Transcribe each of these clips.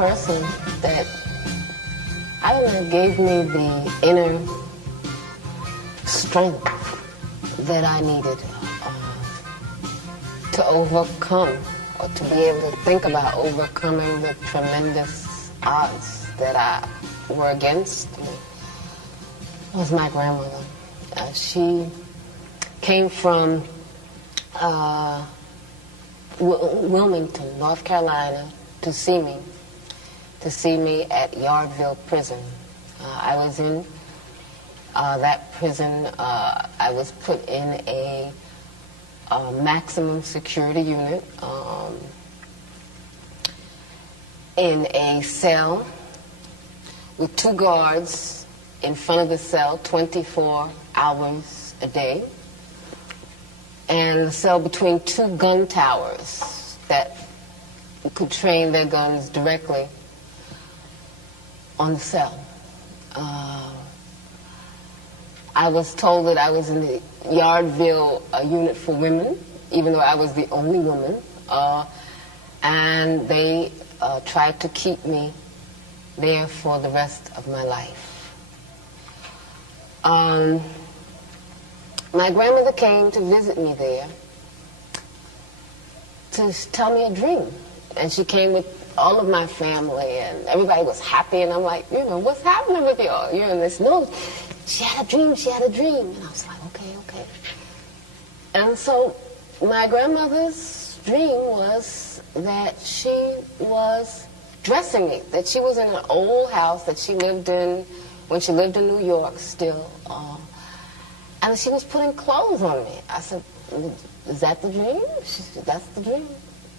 person that, I don't know, gave me the inner strength that I needed to overcome, or to be able to think about overcoming the tremendous odds that were against me. It was my grandmother. She came from Wilmington, North Carolina, to see me at Yardville Prison. I was in that prison. I was put in a maximum security unit, in a cell with 2 guards in front of the cell 24 hours a day, and a cell between 2 gun towers that could train their guns directly on the cell. I was told that I was in the Yardville unit for women, even though I was the only woman, and they tried to keep me there for the rest of my life. My grandmother came to visit me there to tell me a dream, and she came with all of my family, and everybody was happy, and I'm like, what's happening with y'all? And they said, no, she had a dream, and I was like, okay. And so my grandmother's dream was that she was dressing me, that she was in an old house that she lived in when she lived in New York still, and she was putting clothes on me. I said, is that the dream? She said, that's the dream.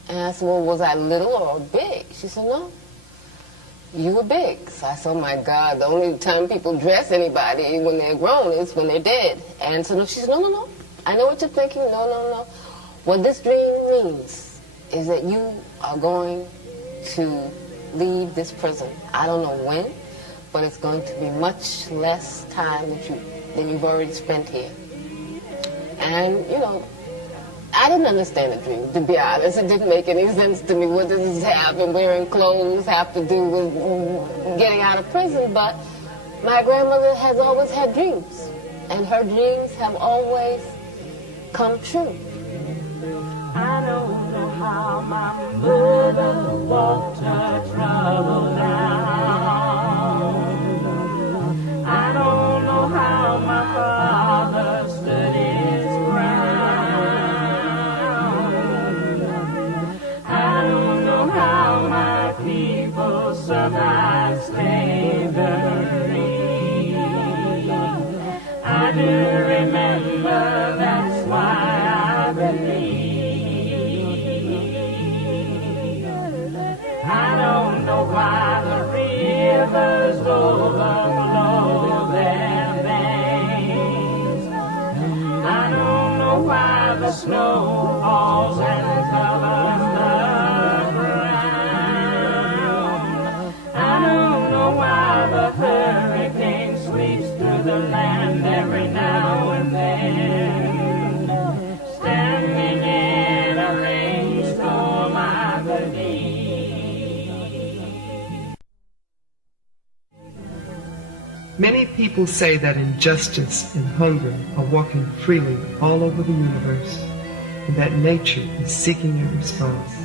And I said, well, was I little or big? She said, no, you were big. So I said, oh my God, the only time people dress anybody when they're grown is when they're dead. And so she said, no, I know what you're thinking, no. What this dream means is that you are going to leave this prison. I don't know when, but it's going to be much less time than you've already spent here. And, I didn't understand the dream, to be honest. It didn't make any sense to me. What does this have and wearing clothes have to do with getting out of prison? But my grandmother has always had dreams, and her dreams have always come true. I don't know how my mother walked her trouble down. I don't know how my father stood his ground. I don't know how my people survived slavery. I do remember, that's why I believe. I don't know why the rivers overflow their banks. I don't know why the snow falls and covers the ground. I don't know why the hurricane sweeps through the land every now and then. Standing in a rainstorm, I believe. Many people say that injustice and hunger are walking freely all over the universe, and that nature is seeking a response.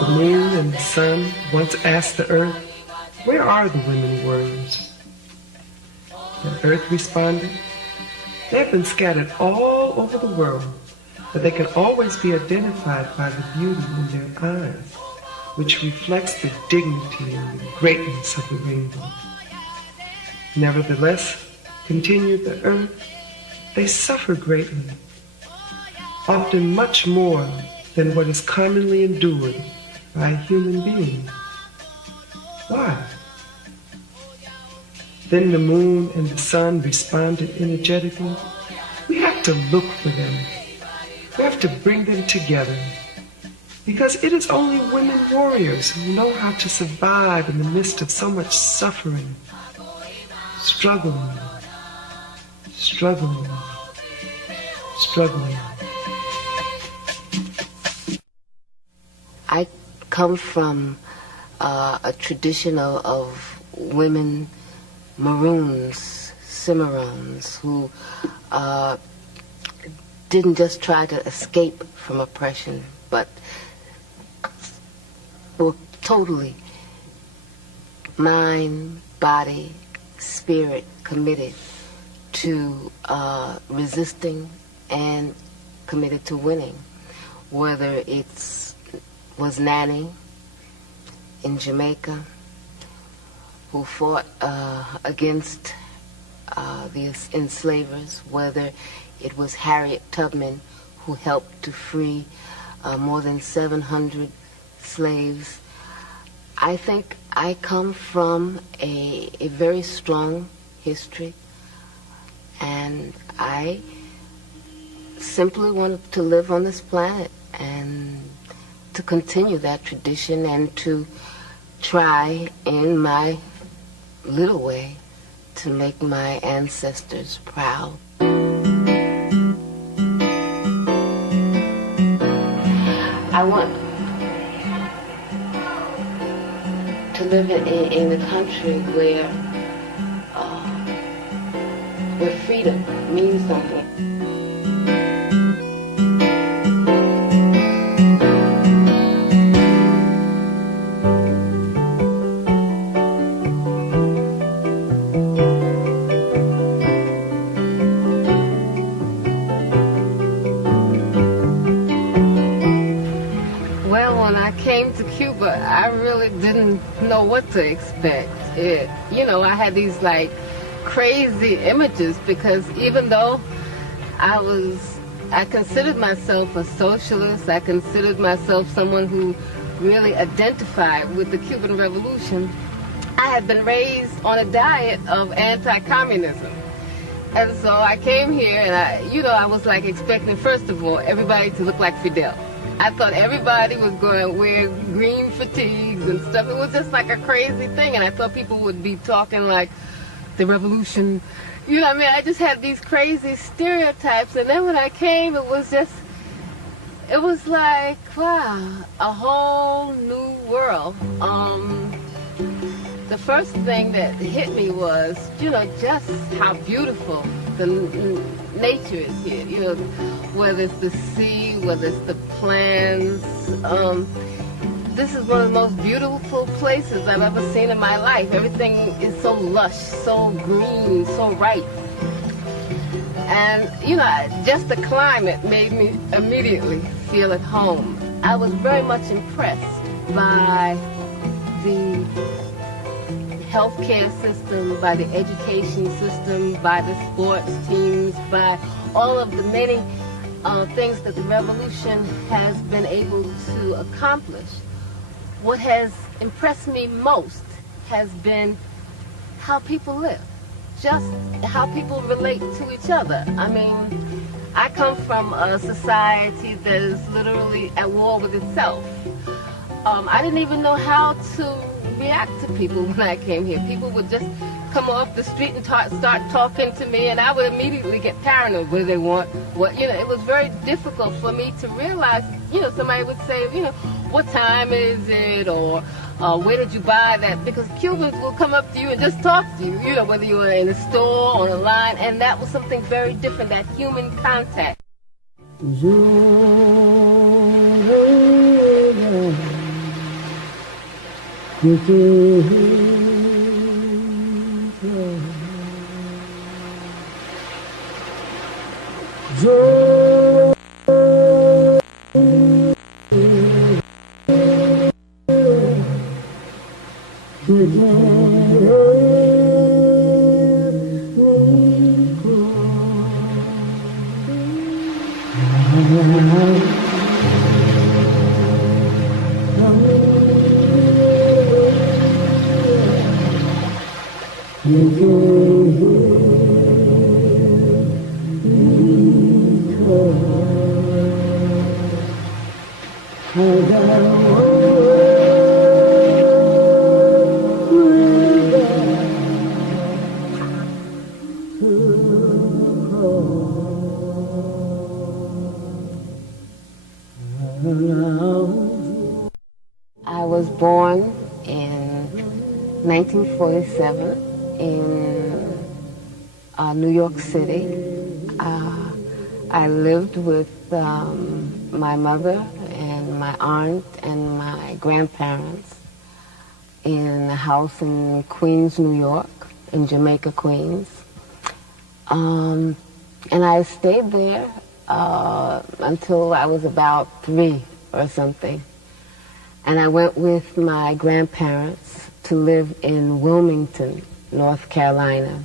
The moon and the sun once asked the earth, where are the women warriors? The earth responded, they have been scattered all over the world, but they can always be identified by the beauty in their eyes, which reflects the dignity and the greatness of the rainbow. Nevertheless, continued the earth, they suffer greatly, often much more than what is commonly endured by a human being. Why? Then the moon and the sun responded energetically. We have to look for them. We have to bring them together. Because it is only women warriors who know how to survive in the midst of so much suffering, struggling, struggling, struggling. I come from a tradition of women maroons, cimarrones, who didn't just try to escape from oppression, but were totally mind, body, spirit committed to resisting and committed to winning, whether was Nanny in Jamaica, who fought against the enslavers, whether it was Harriet Tubman, who helped to free more than 700 slaves. I think I come from a very strong history, and I simply wanted to live on this planet and to continue that tradition and to try in my little way to make my ancestors proud. I want to live in a country where freedom means something. To Cuba, I really didn't know what to expect. I had these like crazy images, because even though I considered myself a socialist, I considered myself someone who really identified with the Cuban Revolution, I had been raised on a diet of anti-communism. And so I came here and I was like expecting, first of all, everybody to look like Fidel. I thought everybody was going to wear green fatigues and stuff. It was just like a crazy thing. And I thought people would be talking like the revolution. You know what I mean? I just had these crazy stereotypes. And then when I came, it was like, wow, a whole new world. The first thing that hit me was, just how beautiful the nature is here. Whether it's the sea, whether it's the plants. This is one of the most beautiful places I've ever seen in my life. Everything is so lush, so green, so ripe. And, just the climate made me immediately feel at home. I was very much impressed by the healthcare system, by the education system, by the sports teams, by all of the many things that the revolution has been able to accomplish. What has impressed me most has been how people live, just how people relate to each other. I mean, I come from a society that is literally at war with itself. I didn't even know how to react to people when I came here. People would just come off the street and start talking to me, and I would immediately get paranoid. What do they want? It was very difficult for me to realize, somebody would say, what time is it? Or where did you buy that? Because Cubans will come up to you and just talk to you, whether you were in a store, on a line, and that was something very different, that human contact. I was born in 1947 in New York City. I lived with my mother and my aunt and my grandparents in a house in Queens, New York, in Jamaica, Queens. And I stayed there until I was about 3 or something. And I went with my grandparents to live in Wilmington, North Carolina.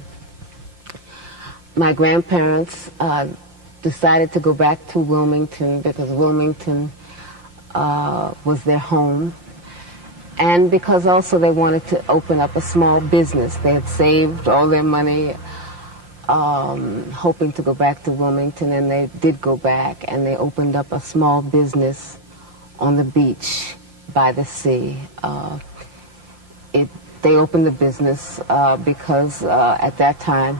My grandparents decided to go back to Wilmington because Wilmington was their home. And because also they wanted to open up a small business. They had saved all their money hoping to go back to Wilmington, and they did go back, and they opened up a small business on the beach by the sea. They opened the business because at that time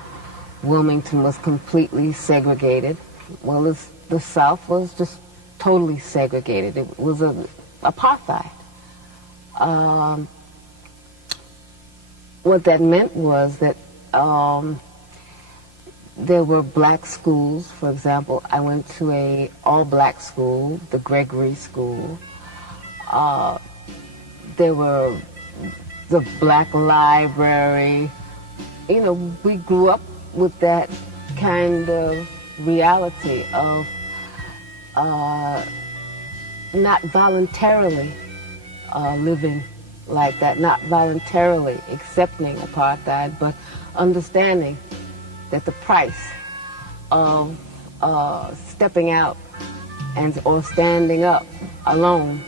Wilmington was completely segregated. Well, the South was just totally segregated. It was apartheid. What that meant was that there were black schools. For example, I went to a all-black school, the Gregory School. There were the black library. You know, we grew up with that kind of reality of not voluntarily living like that, not voluntarily accepting apartheid, but understanding that the price of stepping out or standing up alone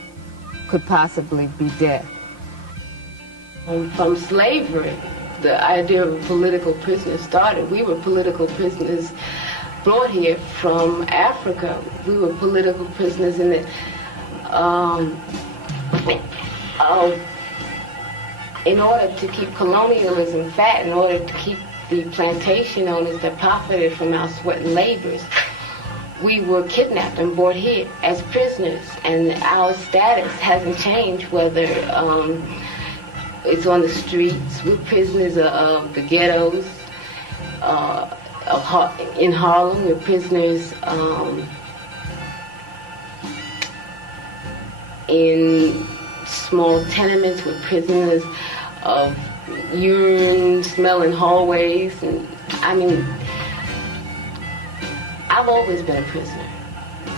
could possibly be death. From slavery, the idea of political prisoners started. We were political prisoners brought here from Africa. We were political prisoners in the in order to keep colonialism fat, in order to keep the plantation owners that profited from our sweat and labors, we were kidnapped and brought here as prisoners, and our status hasn't changed, whether it's on the streets. We're prisoners of the ghettos in Harlem. We're prisoners in small tenements. We're prisoners of urine smelling hallways. And I mean, I've always been a prisoner.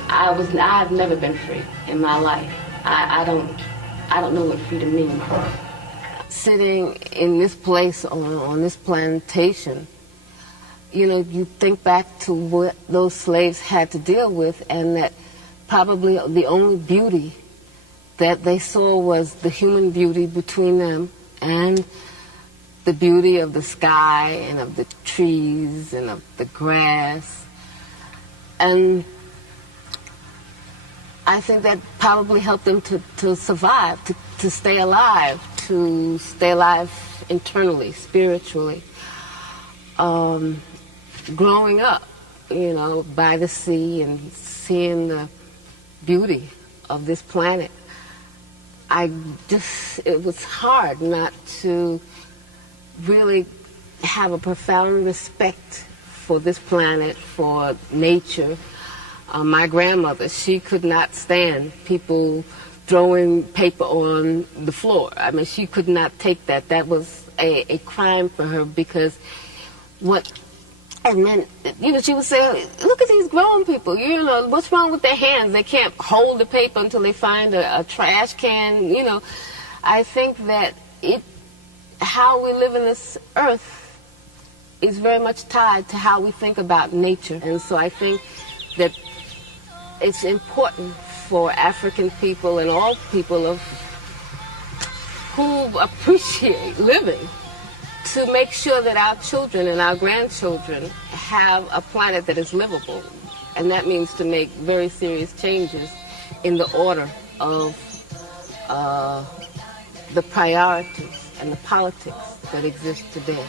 I've never been free in my life. I don't know what freedom means. Sitting in this place on this plantation, you know, you think back to what those slaves had to deal with, and that probably the only beauty that they saw was the human beauty between them and the beauty of the sky and of the trees and of the grass. And I think that probably helped them to survive, to stay alive internally, spiritually. Growing up, you know, by the sea and seeing the beauty of this planet, it was hard not to really have a profound respect for this planet, for nature. My grandmother, she could not stand people throwing paper on the floor. I mean, she could not take that. That was a crime for her, because what it meant, you know, she would say, look at these grown people, you know, what's wrong with their hands? They can't hold the paper until they find a trash can, you know. I think that how we live in this earth is very much tied to how we think about nature. And so I think that it's important for African people and all people who appreciate living to make sure that our children and our grandchildren have a planet that is livable. And that means to make very serious changes in the order of the priorities and the politics that exist today.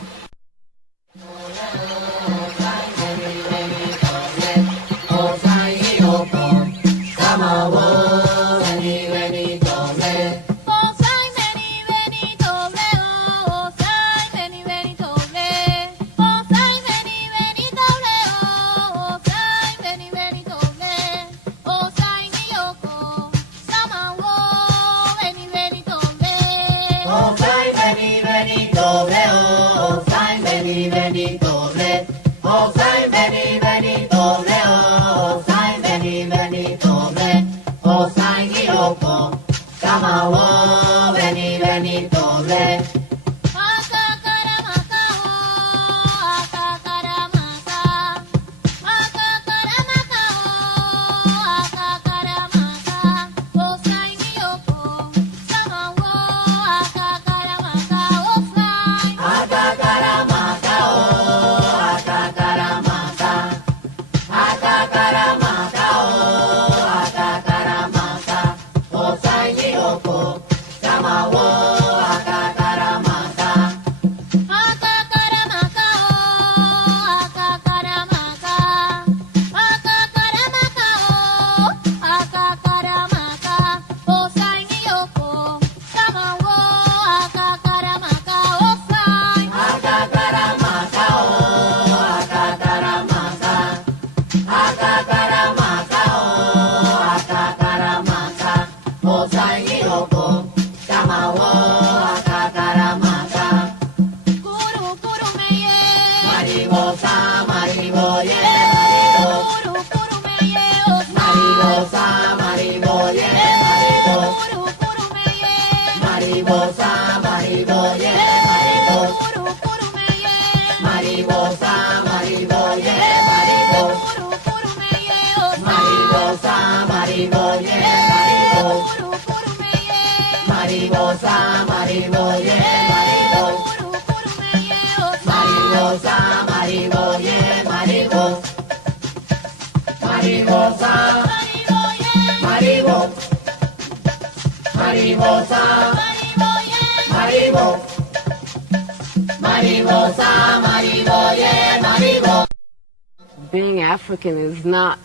Being African is not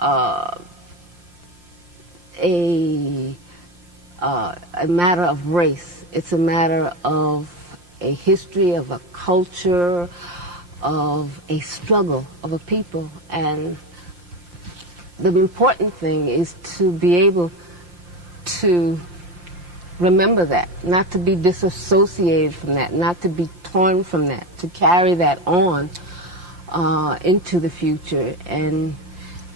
a matter of race. It's a matter of a history, of a culture, of a struggle of a people. And the important thing is to be able to remember that, not to be disassociated from that, not to be torn from that, to carry that on into the future and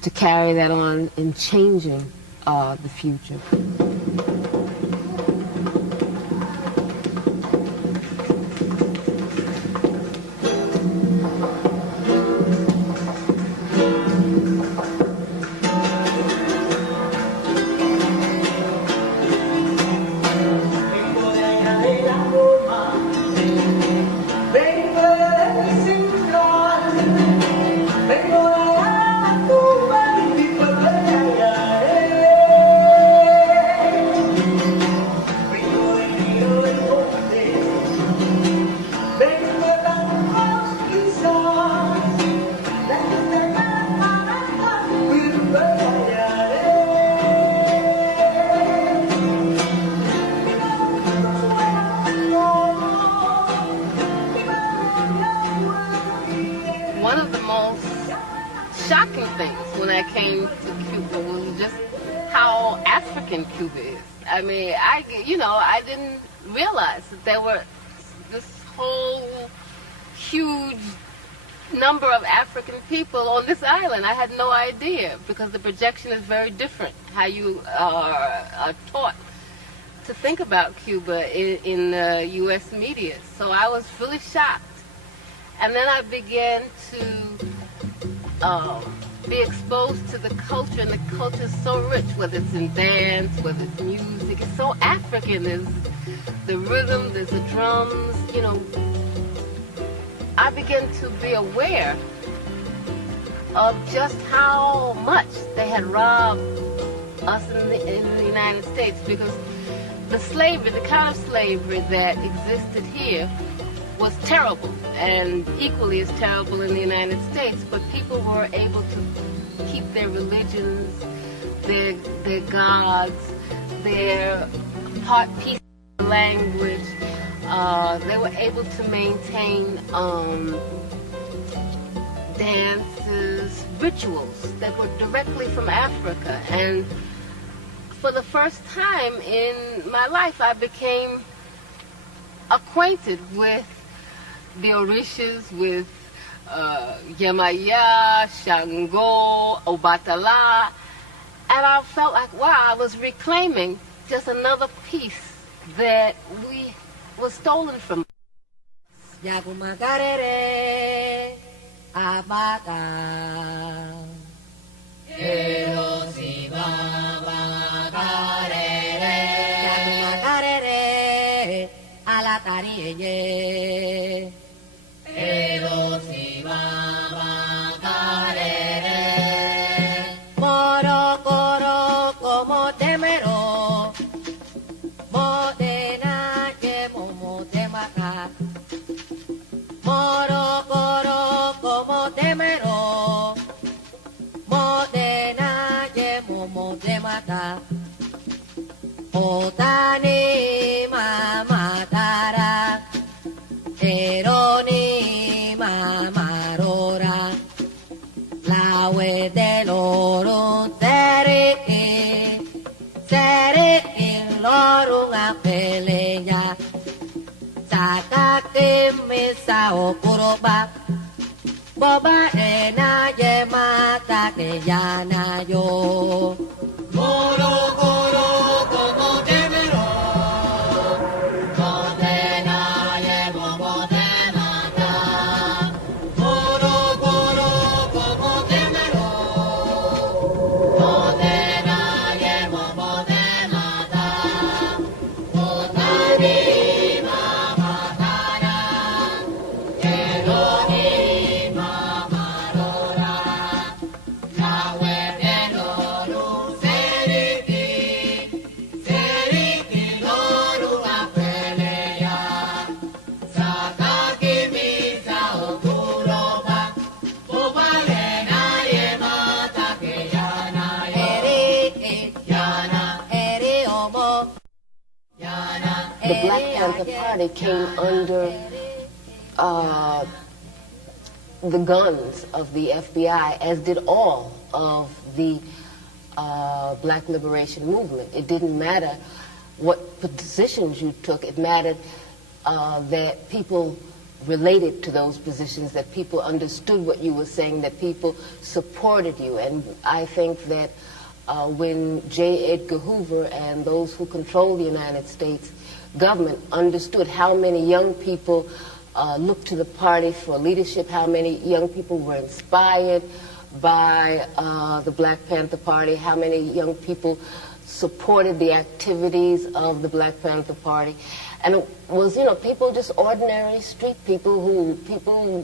to carry that on in changing the future. Shocking things when I came to Cuba was just how African Cuba is. I mean, I didn't realize that there were this whole huge number of African people on this island. I had no idea because the projection is very different, how you are taught to think about Cuba in U.S. media. So I was really shocked. And then I began to be exposed to the culture, and the culture is so rich, whether it's in dance, whether it's music. It's so African. There's the rhythm, there's the drums, I began to be aware of just how much they had robbed us in the United States, because the slavery, the kind of slavery that existed here was terrible, and equally as terrible in the United States, but people were able to keep their religions, their gods, their piece of language. They were able to maintain dances, rituals that were directly from Africa. And for the first time in my life, I became acquainted with the Orishas, with Yemaya, Shango, Obatala, and I felt like, wow, I was reclaiming just another piece that was stolen from us. Yagumagarere, Abata, Yagumagarere, Alatariye, Moro, Coro, como temero, Modena, que momo te mata. Moro, coro, como temero, Modena, que momo te mata. Otani, mamatara, Eroni, mamarora, la we del oro, seriki, loro, a peleya. Sakake mesa okuroba, boba ena yemata que yana yo. Moro coro como temero, modena yemomo te mata. Moro coro como temero, modena yemomo te mata. Otani. The Black Panther Party came under the guns of the FBI, as did all of the Black Liberation Movement. It didn't matter what positions you took. It mattered that people related to those positions, that people understood what you were saying, that people supported you. And I think that when J. Edgar Hoover and those who control the United States government understood how many young people looked to the party for leadership, how many young people were inspired by the Black Panther Party, how many young people supported the activities of the Black Panther Party. And it was, people, just ordinary street people,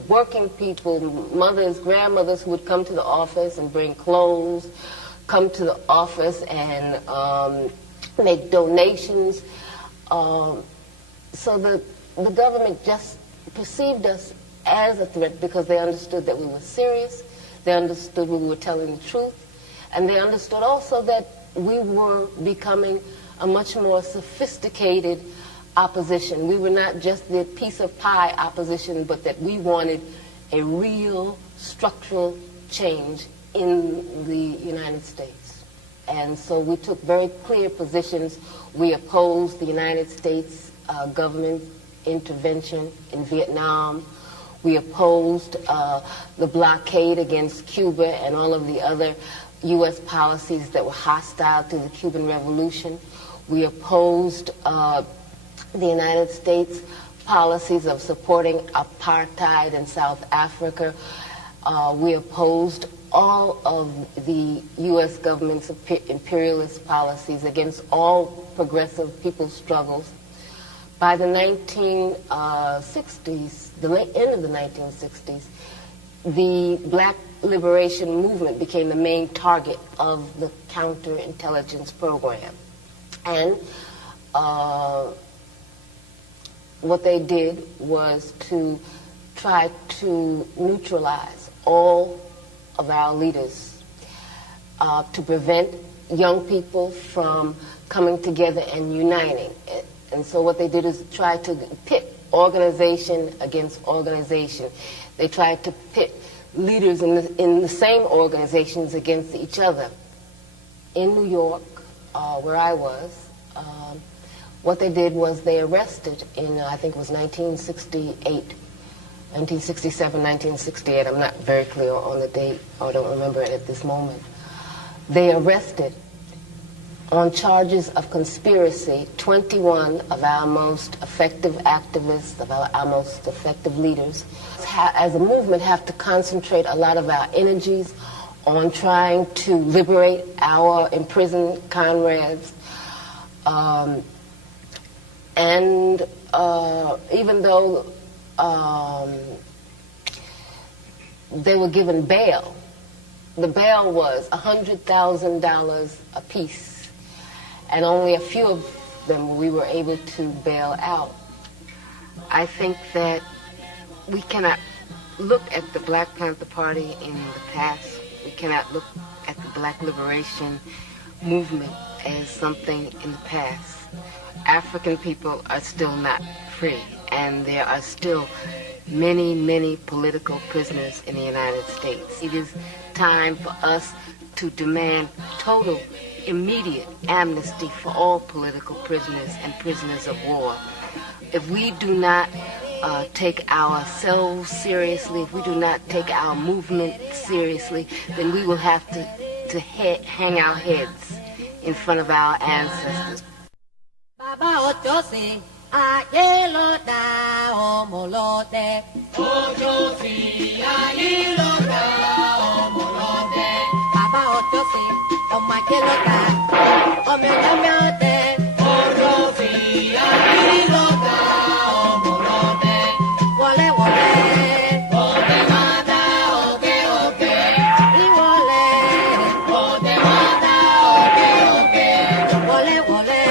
working people, mothers, grandmothers who would come to the office and bring clothes, come to the office and make donations. So the government just perceived us as a threat because they understood that we were serious, they understood we were telling the truth, and they understood also that we were becoming a much more sophisticated opposition. We were not just the piece of pie opposition, but that we wanted a real structural change in the United States. And so we took very clear positions. We opposed the United States government intervention in Vietnam. We opposed the blockade against Cuba and all of the other U.S. policies that were hostile to the Cuban Revolution. We opposed the United States policies of supporting apartheid in South Africa. We opposed all of the U.S. government's imperialist policies against all progressive people's struggles. By the 1960s, end of the 1960s, the Black liberation movement became the main target of the counterintelligence program. And what they did was to try to neutralize all of our leaders, to prevent young people from coming together and uniting. And so what they did is try to pit organization against organization. They tried to pit leaders in the same organizations against each other. In New York, where I was, what they did was they arrested in, I think it was 1967, 1968, I'm not very clear on the date, or don't remember it at this moment. They arrested, on charges of conspiracy, 21 of our most effective activists, of our most effective leaders. As a movement, have to concentrate a lot of our energies on trying to liberate our imprisoned comrades. Even though they were given bail, the bail was $100,000 apiece. And only a few of them we were able to bail out. I think that we cannot look at the Black Panther Party in the past. We cannot look at the Black liberation movement as something in the past. African people are still not free, and there are still many, many political prisoners in the United States. It is time for us to demand total, immediate amnesty for all political prisoners and prisoners of war. If we do not take ourselves seriously, if we do not take our movement seriously, then we will have to hang our heads in front of our ancestors. Baba Ochosi, Ayeloda, Omolote. Ochosi, Ayeloda, Omolote. Baba Ochosi, Omayeloda, Omelote. Ochosi, Ayeloda, Omolote. Wole, wole. Wole, mada, oke, oke. Iwole. Wole, mada, oke, oke. Wole, wole.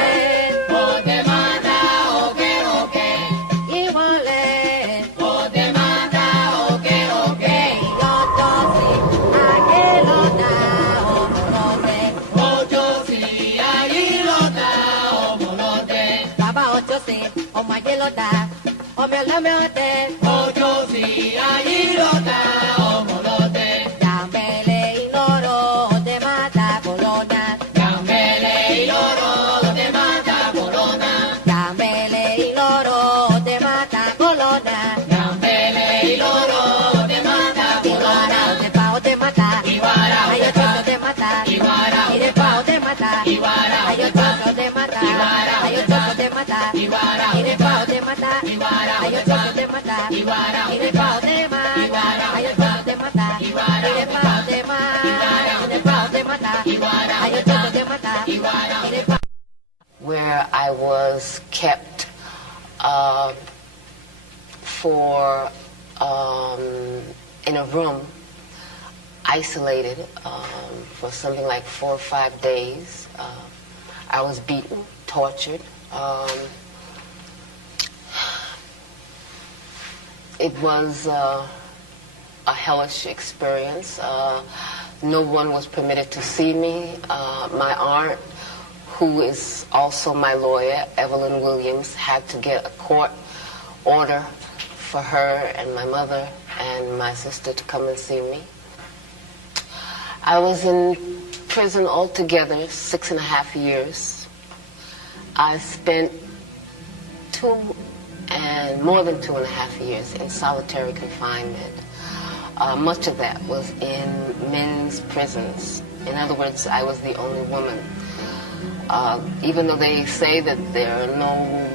Omelote, Ochosi, Ayeloda, Omolote. Yambele iloro de mata colona. Yambele iloro de mata colona. Yambele iloro de mata colona. Yambele iloro de mata colona. De pao de mata. Iguara. Ayochoso de mata. Iguara. Y de pao de mata. Iguara. Ayochoso de mata. Iguara. Ayochoso de mata. Iguara. Y de pao de mata. Iguara. Ayochoso de mata. Iguara. Y de pao de mata. Iguara. Ayochoso de mata. Iguara. Y de pao de mata. Iguara. Y de pao de mata. Iguara. Ayochoso de mata. Iguara. Y de pao. Where I was kept in a room, isolated for something like 4 or 5 days. I was beaten, tortured. It was a hellish experience. No one was permitted to see me. My aunt, who is also my lawyer, Evelyn Williams, had to get a court order for her and my mother and my sister to come and see me. I was in prison altogether 6.5 years. I spent more than 2.5 years in solitary confinement. Much of that was in men's prisons. In other words, I was the only woman. Even though they say that there are no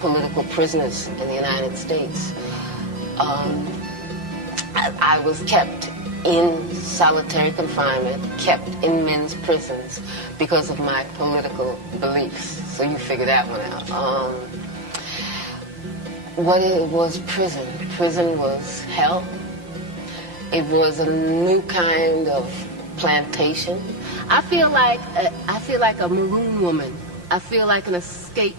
political prisoners in the United States, I was kept in solitary confinement, kept in men's prisons because of my political beliefs. So you figure that one out. what it was prison. Prison was hell. It was a new kind of plantation. I feel like a maroon woman. I feel like an escaped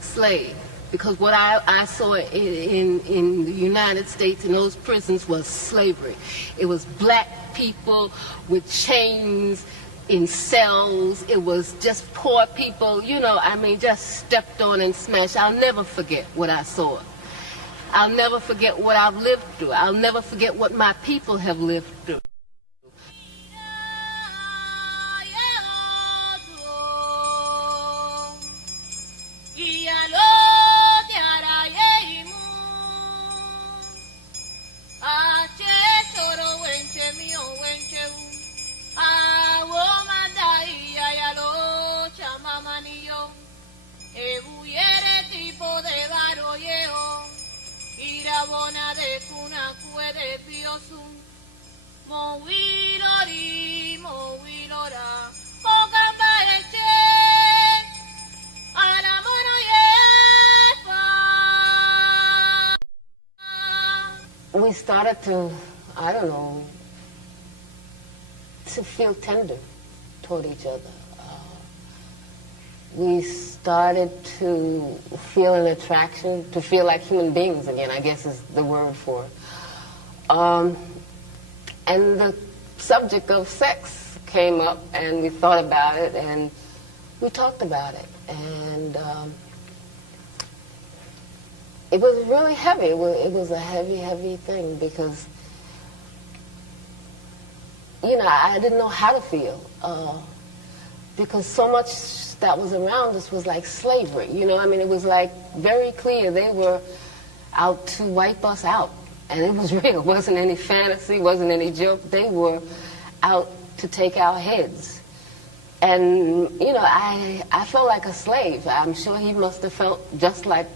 slave, because what I saw in the United States in those prisons was slavery. It was black people with chains in cells. It was just poor people, just stepped on and smashed. I'll never forget what I saw. I'll never forget what I've lived through. I'll never forget what my people have lived through. Irabona de cuna cuere piosu, mowilori, mowilora, ogamba eche, alamono yefa. We started to, I don't know, to feel tender toward each other. We started to feel an attraction, to feel like human beings again, I guess is the word for it. And the subject of sex came up, and we thought about it, and we talked about it. And it was really heavy. It was a heavy, heavy thing, because, I didn't know how to feel. Because so much that was around us was like slavery, it was like very clear they were out to wipe us out. And it was real. It wasn't any fantasy, wasn't any joke. They were out to take our heads. And, I felt like a slave. I'm sure he must have felt just like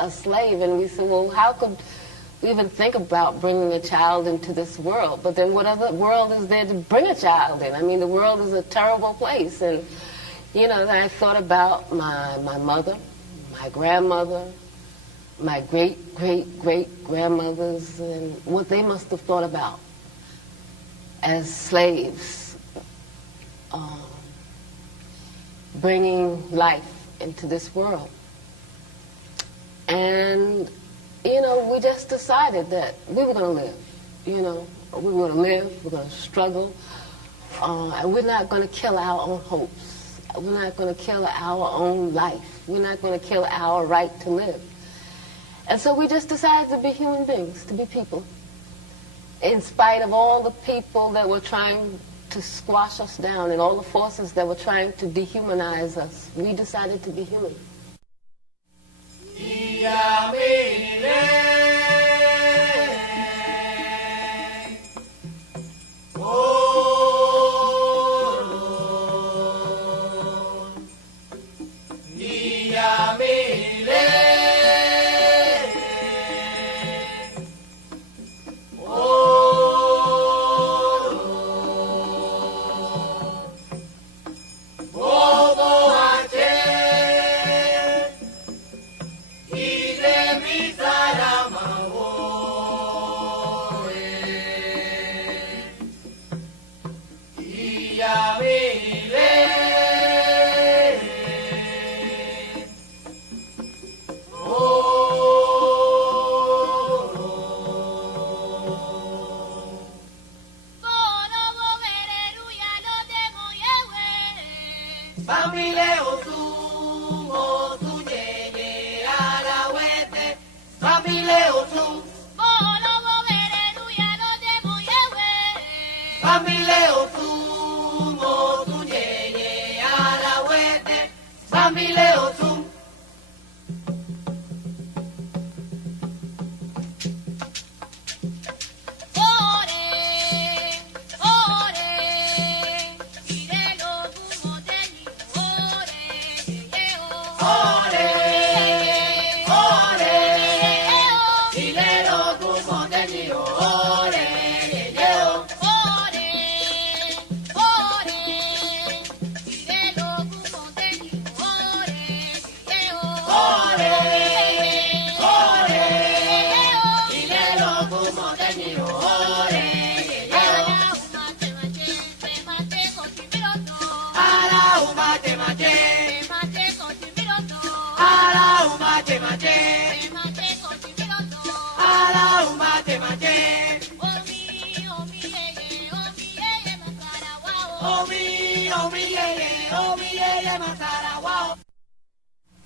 a slave. And we said, well, how could we even think about bringing a child into this world? But then what other world is there to bring a child in? The world is a terrible place. And I thought about my mother, my grandmother, my great-great-great-grandmothers, and what they must have thought about as slaves, bringing life into this world. And, we just decided that we were going to live, we were going to live, we're going to struggle, and we're not going to kill our own hopes. We're not going to kill our own life. We're not going to kill our right to live. And so we just decided to be human beings, to be people. In spite of all the people that were trying to squash us down and all the forces that were trying to dehumanize us, we decided to be human. Salam.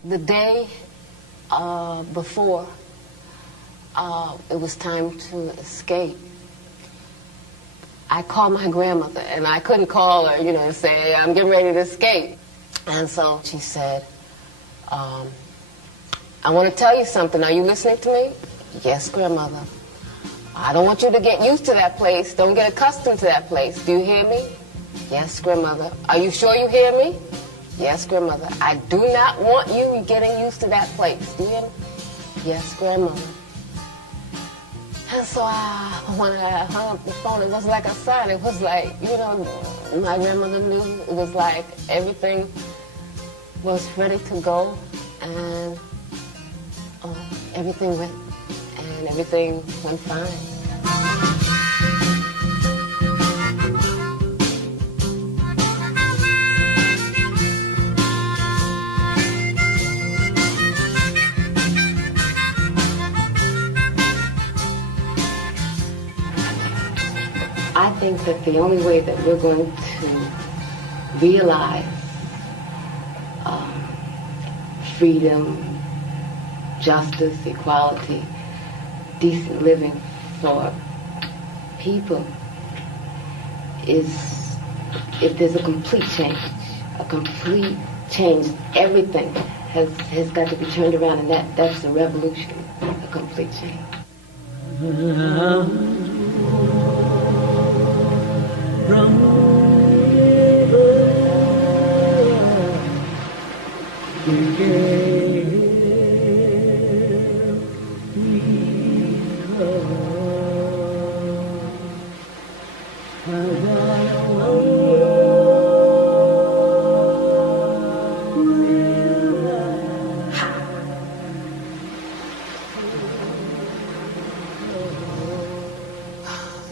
The day before it was time to escape, I called my grandmother, and I couldn't call her, and say, I'm getting ready to escape. And so she said, I want to tell you something. Are you listening to me? Yes, grandmother. I don't want you to get used to that place. Don't get accustomed to that place. Do you hear me? Yes, grandmother. Are you sure you hear me? Yes, grandmother. I do not want you getting used to that place. Do you hear me? Yes, grandmother. And so when I hung up the phone, it was like a sign. It was like, my grandmother knew. It was like everything was ready to go, and everything went fine. I think that the only way that we're going to realize freedom, justice, equality, decent living for people is if there's a complete change. Everything has got to be turned around, and that's a revolution, a complete change.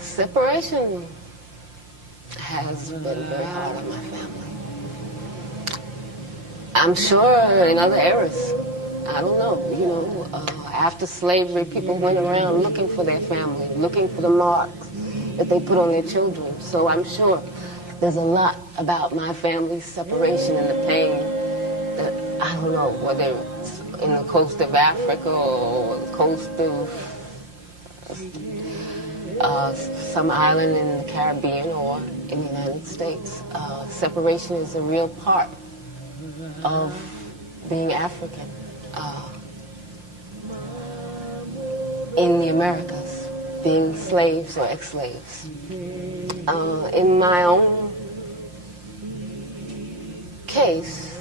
Separation has been very hard on my family. I'm sure in other eras, I don't know, after slavery, people went around looking for their family, looking for the marks that they put on their children. So I'm sure there's a lot about my family's separation and the pain that I don't know, whether it's in the coast of Africa or the coast of some island in the Caribbean or in the United States. Separation is a real part of being African in the Americas, being slaves or ex-slaves. In my own case,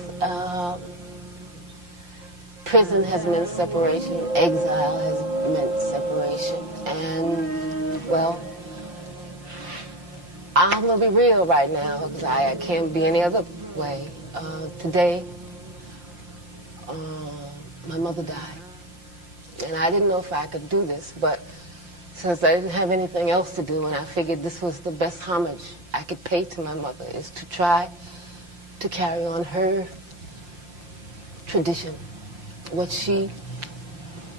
prison has meant separation, exile has meant separation, and, well, I'm going to be real right now, because I can't be any other way. Today, my mother died, and I didn't know if I could do this, but since I didn't have anything else to do, and I figured this was the best homage I could pay to my mother, is to try to carry on her tradition, what she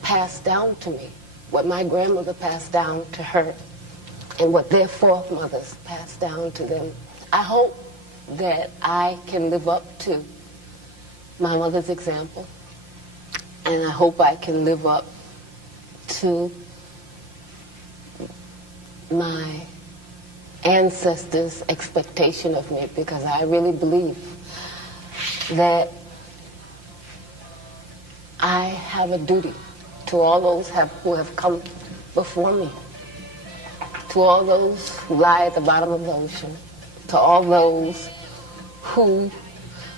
passed down to me, what my grandmother passed down to her, and what their foremothers passed down to them. I hope that I can live up to my mother's example, and I hope I can live up to my ancestors' expectation of me, because I really believe that I have a duty to all those who have come before me, to all those who lie at the bottom of the ocean, to all those who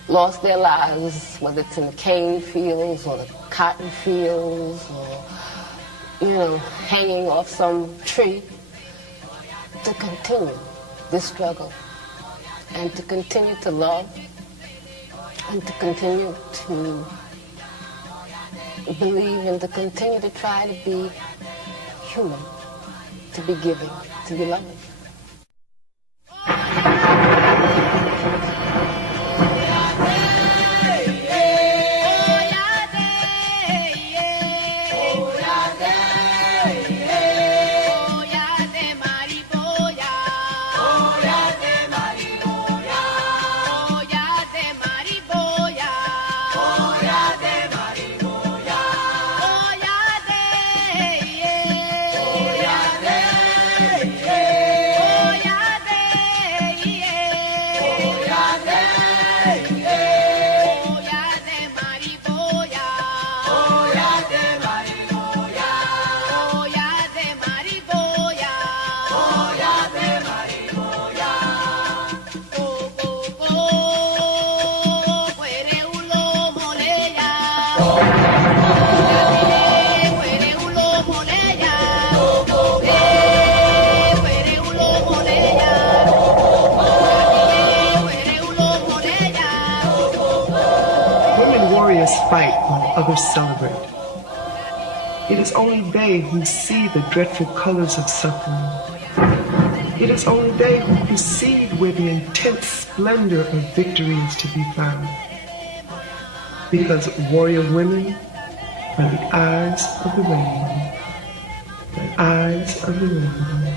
lost their lives, whether it's in the cane fields or the cotton fields or, hanging off some tree, to continue this struggle and to continue to love and to continue to believe and to continue to try to be human. to be giving, to be loving. Fight while others celebrate. It is only they who see the dreadful colors of suffering. It is only they who perceive where the intense splendor of victory is to be found. Because warrior women are the eyes of the rainbow, the eyes of the rainbow,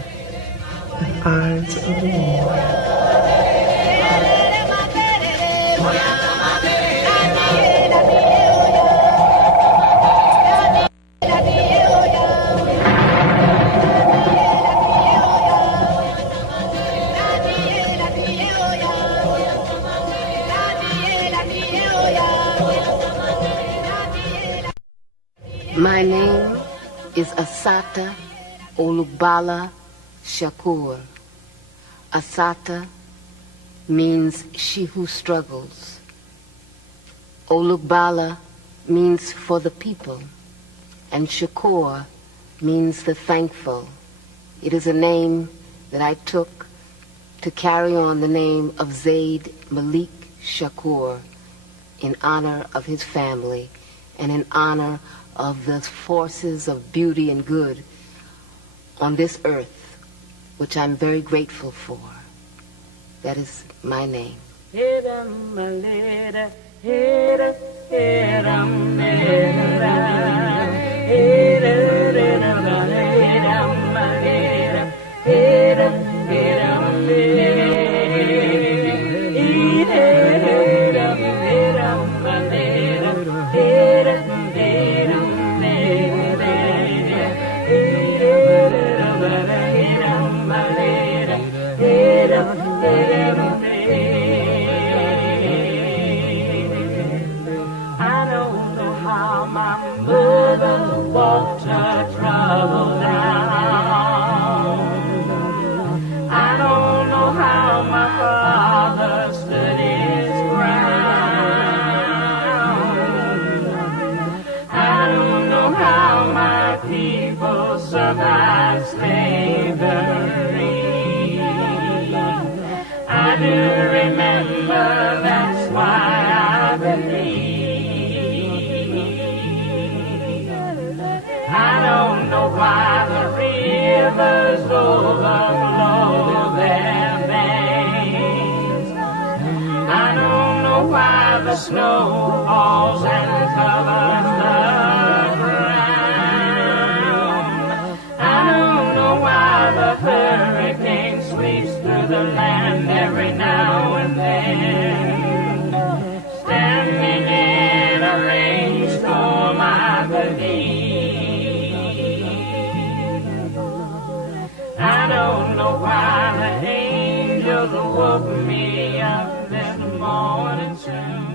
the eyes of the rainbow. My name is Assata Shakur. Assata means she who struggles. Olugbala means for the people. And Shakur means the thankful. It is a name that I took to carry on the name of Zaid Malik Shakur in honor of his family and in honor of the forces of beauty and good on this earth, which I'm very grateful for. That is my name. The snow falls and covers the ground. I don't know why the hurricane sweeps through the land every now and then. Standing in a rainstorm, I believe. I don't know why the angels woke me up this morning soon.